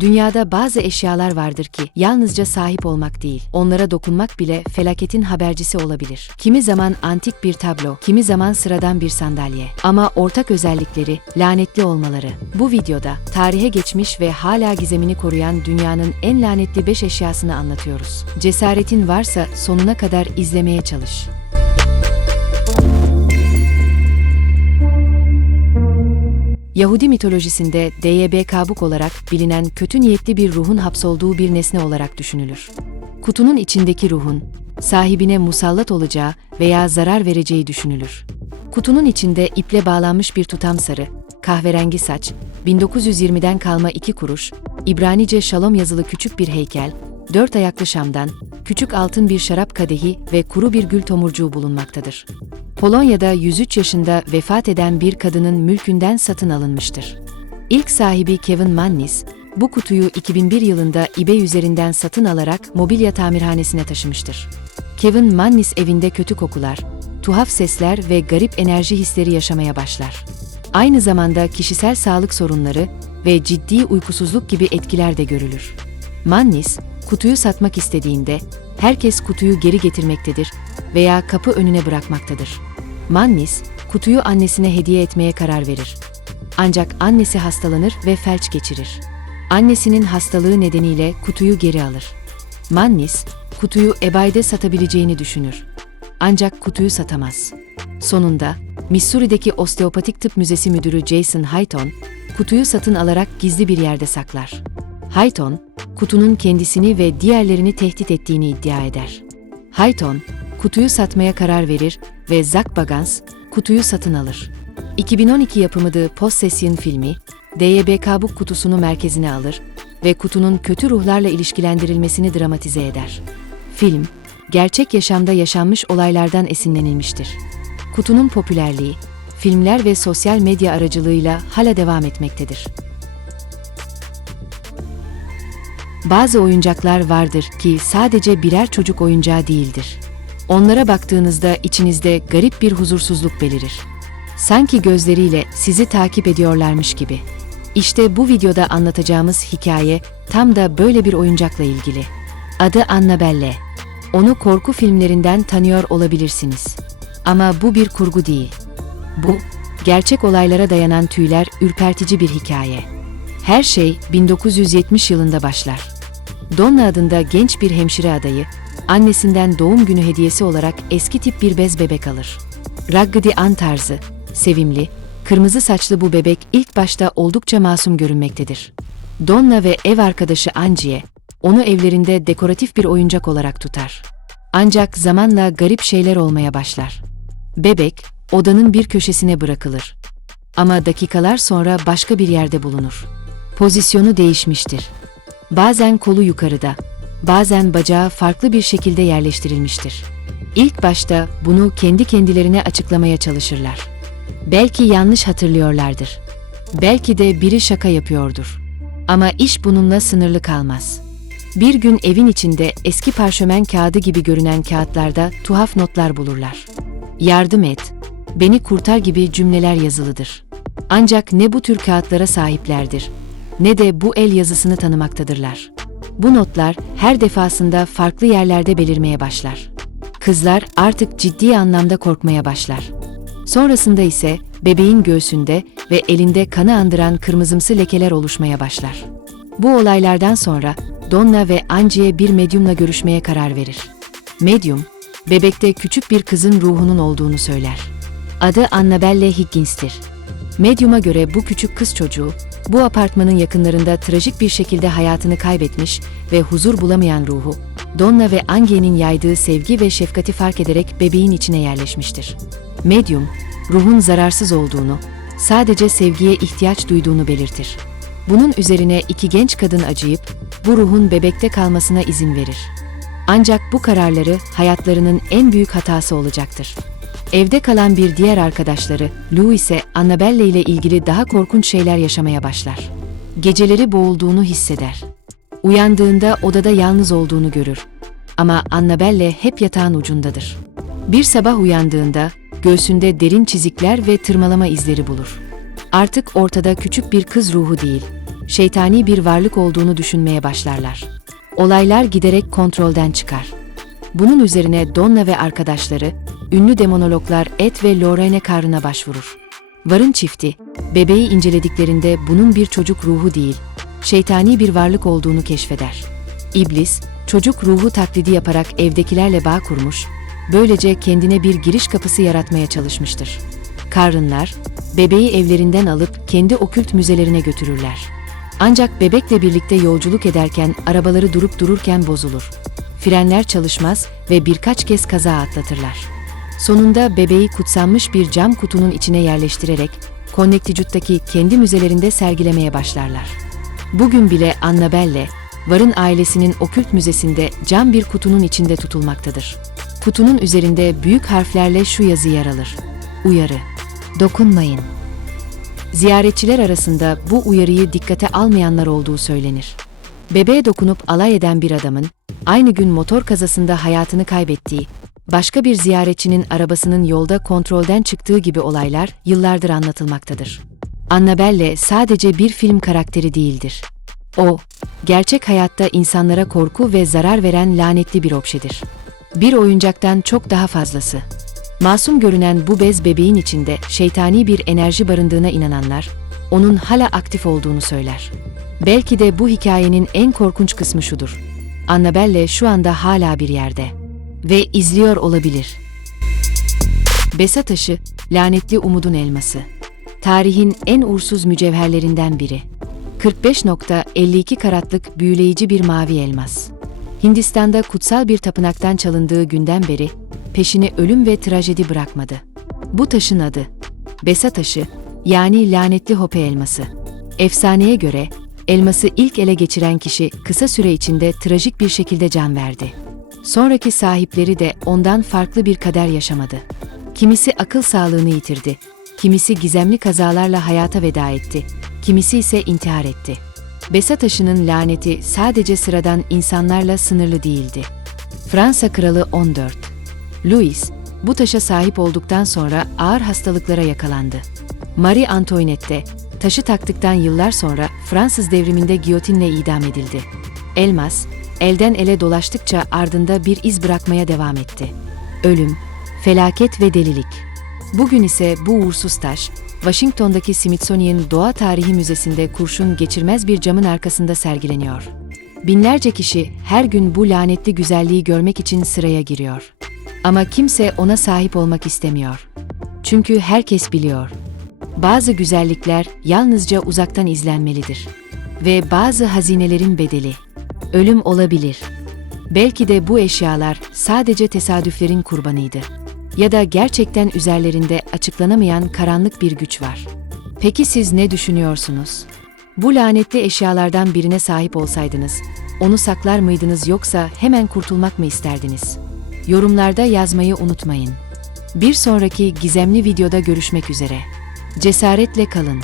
Dünyada bazı eşyalar vardır ki yalnızca sahip olmak değil, onlara dokunmak bile felaketin habercisi olabilir. Kimi zaman antik bir tablo, kimi zaman sıradan bir sandalye. Ama ortak özellikleri lanetli olmaları. Bu videoda tarihe geçmiş ve hala gizemini koruyan dünyanın en lanetli 5 eşyasını anlatıyoruz. Cesaretin varsa sonuna kadar izlemeye çalış. Yahudi mitolojisinde DYB kabuk olarak bilinen kötü niyetli bir ruhun hapsolduğu bir nesne olarak düşünülür. Kutunun içindeki ruhun, sahibine musallat olacağı veya zarar vereceği düşünülür. Kutunun içinde iple bağlanmış bir tutam sarı, kahverengi saç, 1920'den kalma iki kuruş, İbranice şalom yazılı küçük bir heykel, dört ayaklı şamdan, küçük altın bir şarap kadehi ve kuru bir gül tomurcuğu bulunmaktadır. Polonya'da 103 yaşında vefat eden bir kadının mülkünden satın alınmıştır. İlk sahibi Kevin Mannis, bu kutuyu 2001 yılında eBay üzerinden satın alarak mobilya tamirhanesine taşımıştır. Kevin Mannis evinde kötü kokular, tuhaf sesler ve garip enerji hisleri yaşamaya başlar. Aynı zamanda kişisel sağlık sorunları ve ciddi uykusuzluk gibi etkiler de görülür. Mannis, kutuyu satmak istediğinde herkes kutuyu geri getirmektedir veya kapı önüne bırakmaktadır. Mannis, kutuyu annesine hediye etmeye karar verir. Ancak annesi hastalanır ve felç geçirir. Annesinin hastalığı nedeniyle kutuyu geri alır. Mannis, kutuyu ebayde satabileceğini düşünür. Ancak kutuyu satamaz. Sonunda, Missouri'deki Osteopatik Tıp Müzesi Müdürü Jason Hayton, kutuyu satın alarak gizli bir yerde saklar. Hayton, kutunun kendisini ve diğerlerini tehdit ettiğini iddia eder. Hayton, kutuyu satmaya karar verir ve Zach Bagans, kutuyu satın alır. 2012 yapımı The Possession filmi, DYB kabuk kutusunu merkezine alır ve kutunun kötü ruhlarla ilişkilendirilmesini dramatize eder. Film, gerçek yaşamda yaşanmış olaylardan esinlenilmiştir. Kutunun popülerliği, filmler ve sosyal medya aracılığıyla hala devam etmektedir. Bazı oyuncaklar vardır ki sadece birer çocuk oyuncağı değildir. Onlara baktığınızda içinizde garip bir huzursuzluk belirir. Sanki gözleriyle sizi takip ediyorlarmış gibi. İşte bu videoda anlatacağımız hikaye tam da böyle bir oyuncakla ilgili. Adı Annabelle. Onu korku filmlerinden tanıyor olabilirsiniz. Ama bu bir kurgu değil. Bu, gerçek olaylara dayanan tüyler ürpertici bir hikaye. Her şey 1970 yılında başlar. Donna adında genç bir hemşire adayı, annesinden doğum günü hediyesi olarak eski tip bir bez bebek alır. Raggedy Ann tarzı, sevimli, kırmızı saçlı bu bebek ilk başta oldukça masum görünmektedir. Donna ve ev arkadaşı Angie, onu evlerinde dekoratif bir oyuncak olarak tutar. Ancak zamanla garip şeyler olmaya başlar. Bebek, odanın bir köşesine bırakılır. Ama dakikalar sonra başka bir yerde bulunur. Pozisyonu değişmiştir. Bazen kolu yukarıda, bazen bacağı farklı bir şekilde yerleştirilmiştir. İlk başta bunu kendi kendilerine açıklamaya çalışırlar. Belki yanlış hatırlıyorlardır. Belki de biri şaka yapıyordur. Ama iş bununla sınırlı kalmaz. Bir gün evin içinde eski parşömen kağıdı gibi görünen kağıtlarda tuhaf notlar bulurlar. Yardım et, beni kurtar gibi cümleler yazılıdır. Ancak ne bu tür kağıtlara sahiplerdir ne de bu el yazısını tanımaktadırlar. Bu notlar her defasında farklı yerlerde belirmeye başlar. Kızlar artık ciddi anlamda korkmaya başlar. Sonrasında ise bebeğin göğsünde ve elinde kanı andıran kırmızımsı lekeler oluşmaya başlar. Bu olaylardan sonra Donna ve Angie'ye bir medyumla görüşmeye karar verir. Medyum, bebekte küçük bir kızın ruhunun olduğunu söyler. Adı Annabelle Higgins'tir. Medyuma göre bu küçük kız çocuğu, bu apartmanın yakınlarında trajik bir şekilde hayatını kaybetmiş ve huzur bulamayan ruhu, Donna ve Angie'nin yaydığı sevgi ve şefkati fark ederek bebeğin içine yerleşmiştir. Medyum, ruhun zararsız olduğunu, sadece sevgiye ihtiyaç duyduğunu belirtir. Bunun üzerine iki genç kadın acıyıp bu ruhun bebekte kalmasına izin verir. Ancak bu kararları hayatlarının en büyük hatası olacaktır. Evde kalan bir diğer arkadaşları, Lou ise Annabelle ile ilgili daha korkunç şeyler yaşamaya başlar. Geceleri boğulduğunu hisseder. Uyandığında odada yalnız olduğunu görür. Ama Annabelle hep yatağın ucundadır. Bir sabah uyandığında göğsünde derin çizikler ve tırmalama izleri bulur. Artık ortada küçük bir kız ruhu değil, şeytani bir varlık olduğunu düşünmeye başlarlar. Olaylar giderek kontrolden çıkar. Bunun üzerine Donna ve arkadaşları, ünlü demonologlar Ed ve Lorraine Carr'ına başvurur. Varın çifti, bebeği incelediklerinde bunun bir çocuk ruhu değil, şeytani bir varlık olduğunu keşfeder. İblis, çocuk ruhu taklidi yaparak evdekilerle bağ kurmuş, böylece kendine bir giriş kapısı yaratmaya çalışmıştır. Karınlar, bebeği evlerinden alıp kendi okült müzelerine götürürler. Ancak bebekle birlikte yolculuk ederken arabaları durup dururken bozulur. Frenler çalışmaz ve birkaç kez kaza atlatırlar. Sonunda bebeği kutsanmış bir cam kutunun içine yerleştirerek Connecticut'taki kendi müzelerinde sergilemeye başlarlar. Bugün bile Annabelle, Varın ailesinin okült müzesinde cam bir kutunun içinde tutulmaktadır. Kutunun üzerinde büyük harflerle şu yazı yer alır. Uyarı. Dokunmayın. Ziyaretçiler arasında bu uyarıyı dikkate almayanlar olduğu söylenir. Bebeğe dokunup alay eden bir adamın, aynı gün motor kazasında hayatını kaybettiği, başka bir ziyaretçinin arabasının yolda kontrolden çıktığı gibi olaylar yıllardır anlatılmaktadır. Annabelle sadece bir film karakteri değildir. O, gerçek hayatta insanlara korku ve zarar veren lanetli bir objedir. Bir oyuncaktan çok daha fazlası. Masum görünen bu bez bebeğin içinde şeytani bir enerji barındığına inananlar, onun hala aktif olduğunu söyler. Belki de bu hikayenin en korkunç kısmı şudur. Annabelle şu anda hala bir yerde ve izliyor olabilir. Besa taşı, lanetli umudun elması. Tarihin en uğursuz mücevherlerinden biri. 45.52 karatlık büyüleyici bir mavi elmas. Hindistan'da kutsal bir tapınaktan çalındığı günden beri peşini ölüm ve trajedi bırakmadı. Bu taşın adı Besa taşı yani lanetli hope elması. Efsaneye göre elması ilk ele geçiren kişi kısa süre içinde trajik bir şekilde can verdi. Sonraki sahipleri de ondan farklı bir kader yaşamadı. Kimisi akıl sağlığını yitirdi, kimisi gizemli kazalarla hayata veda etti, kimisi ise intihar etti. Besa taşının laneti sadece sıradan insanlarla sınırlı değildi. Fransa Kralı 14. Louis, bu taşa sahip olduktan sonra ağır hastalıklara yakalandı. Marie Antoinette de taşı taktıktan yıllar sonra Fransız devriminde giyotinle idam edildi. Elmas, elden ele dolaştıkça ardında bir iz bırakmaya devam etti. Ölüm, felaket ve delilik. Bugün ise bu uğursuz taş, Washington'daki Smithsonian Doğa Tarihi Müzesi'nde kurşun geçirmez bir camın arkasında sergileniyor. Binlerce kişi her gün bu lanetli güzelliği görmek için sıraya giriyor. Ama kimse ona sahip olmak istemiyor. Çünkü herkes biliyor. Bazı güzellikler yalnızca uzaktan izlenmelidir. Ve bazı hazinelerin bedeli ölüm olabilir. Belki de bu eşyalar sadece tesadüflerin kurbanıydı. Ya da gerçekten üzerlerinde açıklanamayan karanlık bir güç var. Peki siz ne düşünüyorsunuz? Bu lanetli eşyalardan birine sahip olsaydınız, onu saklar mıydınız yoksa hemen kurtulmak mı isterdiniz? Yorumlarda yazmayı unutmayın. Bir sonraki gizemli videoda görüşmek üzere. Cesaretle kalın.